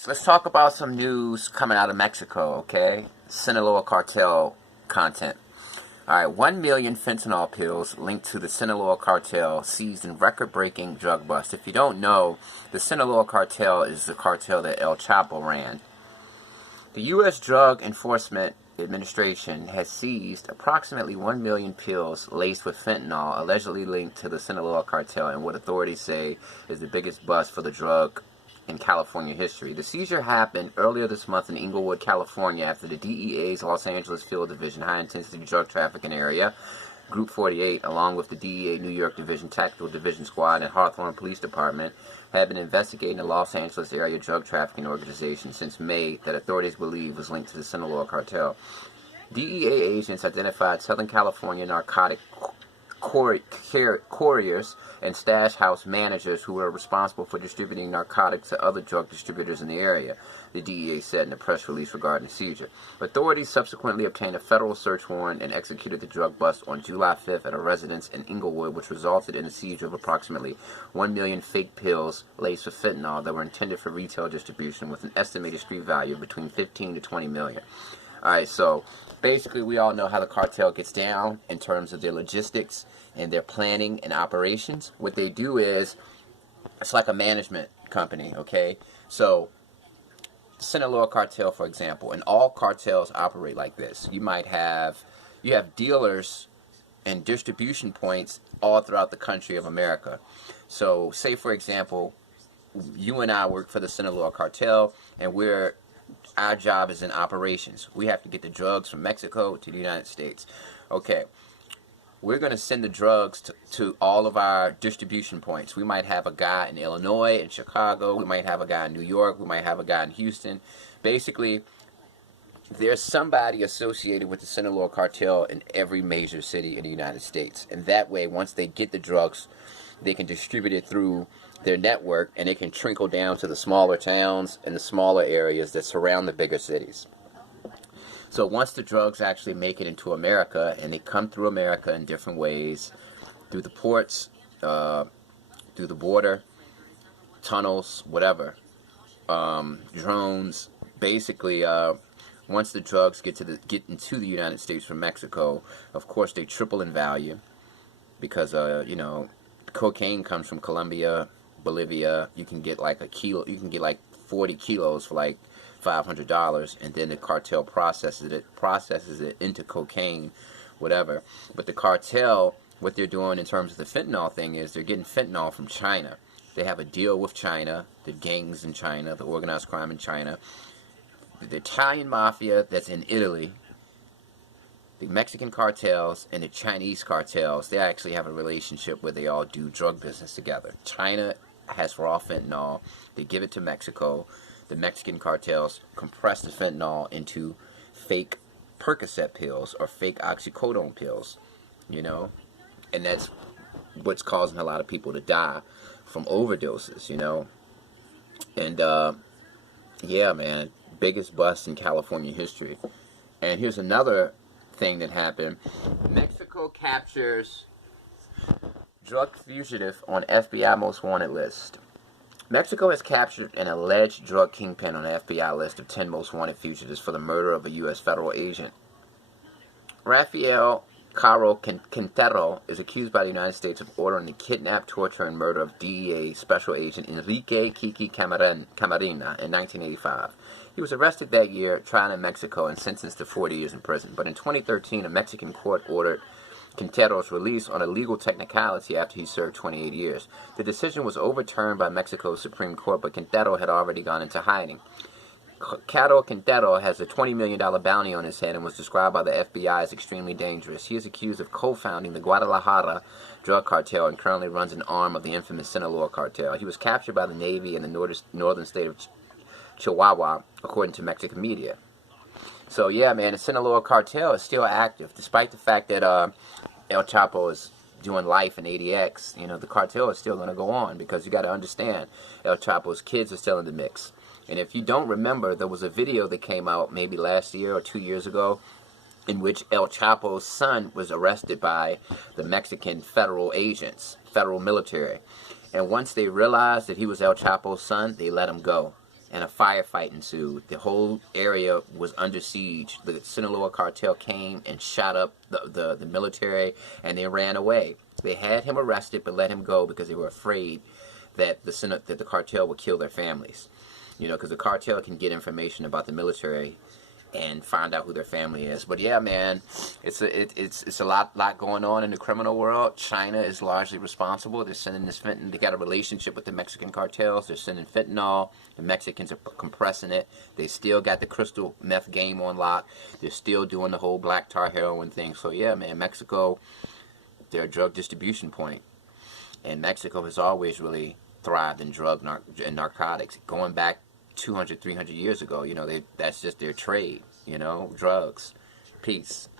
So let's talk about some news coming out of Mexico, okay? Sinaloa Cartel content. Alright, 1 million fentanyl pills linked to the Sinaloa Cartel seized in record-breaking drug bust. If you don't know, the Sinaloa Cartel is the cartel that El Chapo ran. The U.S. Drug Enforcement Administration has seized approximately 1 million pills laced with fentanyl, allegedly linked to the Sinaloa Cartel, and what authorities say is the biggest bust for the drug in California history. The seizure happened earlier this month in Inglewood, California, after the DEA's Los Angeles Field Division High Intensity Drug Trafficking Area, Group 48, along with the DEA New York Division Tactical Division Squad and Hawthorne Police Department, had been investigating the Los Angeles area drug trafficking organization since May that authorities believe was linked to the Sinaloa Cartel. DEA agents identified Southern California narcotic couriers and stash house managers who were responsible for distributing narcotics to other drug distributors in the area, the DEA said in a press release regarding the seizure. Authorities subsequently obtained a federal search warrant and executed the drug bust on July 5th at a residence in Inglewood, which resulted in the seizure of approximately 1 million fake pills laced with fentanyl that were intended for retail distribution with an estimated street value of between 15 to 20 million. Alright, so basically we all know how the cartel gets down in terms of their logistics and their planning and operations. What they do is, it's like a management company, okay? So, Sinaloa Cartel, for example, and all cartels operate like this. You have dealers and distribution points all throughout the country of America. So, say for example, you and I work for the Sinaloa Cartel, and our job is in operations. We have to get the drugs from Mexico to the United States. Okay, we're going to send the drugs to all of our distribution points. We might have a guy in Illinois, in Chicago. We might have a guy in New York. We might have a guy in Houston. Basically, there's somebody associated with the Sinaloa Cartel in every major city in the United States. And that way, once they get the drugs, they can distribute it through their network, and it can trickle down to the smaller towns and the smaller areas that surround the bigger cities. So once the drugs actually make it into America, and they come through America in different ways, through the ports, through the border, tunnels, whatever, drones, basically, once the drugs get into the United States from Mexico, of course they triple in value, because cocaine comes from Colombia, Bolivia. You can get like 40 kilos for like $500, and then the cartel processes it into cocaine, whatever. But the cartel, what they're doing in terms of the fentanyl thing is they're getting fentanyl from China. They have a deal with China, the gangs in China, the organized crime in China, the Italian mafia that's in Italy, the Mexican cartels, and the Chinese cartels. They actually have a relationship where they all do drug business together. China has raw fentanyl. They give it to Mexico. The Mexican cartels compress the fentanyl into fake Percocet pills or fake oxycodone pills, and that's what's causing a lot of people to die from overdoses, and yeah, man, biggest bust in California history. And here's another thing that happened. Mexico captures drug fugitive on FBI most wanted list. Mexico has captured an alleged drug kingpin on the FBI list of 10 most wanted fugitives for the murder of a U.S. federal agent. Rafael Caro Quintero is accused by the United States of ordering the kidnap, torture, and murder of DEA Special Agent Enrique Kiki Camarena in 1985. He was arrested that year, tried in Mexico, and sentenced to 40 years in prison. But in 2013, a Mexican court ordered Quintero's release on a legal technicality after he served 28 years. The decision was overturned by Mexico's Supreme Court, but Quintero had already gone into hiding. Caro Quintero has a $20 million bounty on his head and was described by the FBI as extremely dangerous. He is accused of co-founding the Guadalajara drug cartel and currently runs an arm of the infamous Sinaloa Cartel. He was captured by the Navy in the northern state of Chihuahua, according to Mexican media. So yeah, man, the Sinaloa Cartel is still active, despite the fact that El Chapo is doing life in ADX. The cartel is still going to go on, because you got to understand, El Chapo's kids are still in the mix. And if you don't remember, there was a video that came out maybe last year or 2 years ago, in which El Chapo's son was arrested by the Mexican federal agents, federal military. And once they realized that he was El Chapo's son, they let him go. and a firefight ensued. The whole area was under siege. The Sinaloa Cartel came and shot up the military, and they ran away. They had him arrested but let him go because they were afraid that the cartel would kill their families. You know, because the cartel can get information about the military and find out who their family is. But yeah, man, it's a lot going on in the criminal world. China is largely responsible. They're sending this fentanyl. They got a relationship with the Mexican cartels. They're sending fentanyl. The Mexicans are compressing it. They still got the crystal meth game on lock. They're still doing the whole black tar heroin thing. So yeah, man, Mexico, they're a drug distribution point. And Mexico has always really thrived in narcotics. Going back 200, 300 years ago, you know, that's just their trade, you know, drugs. Peace.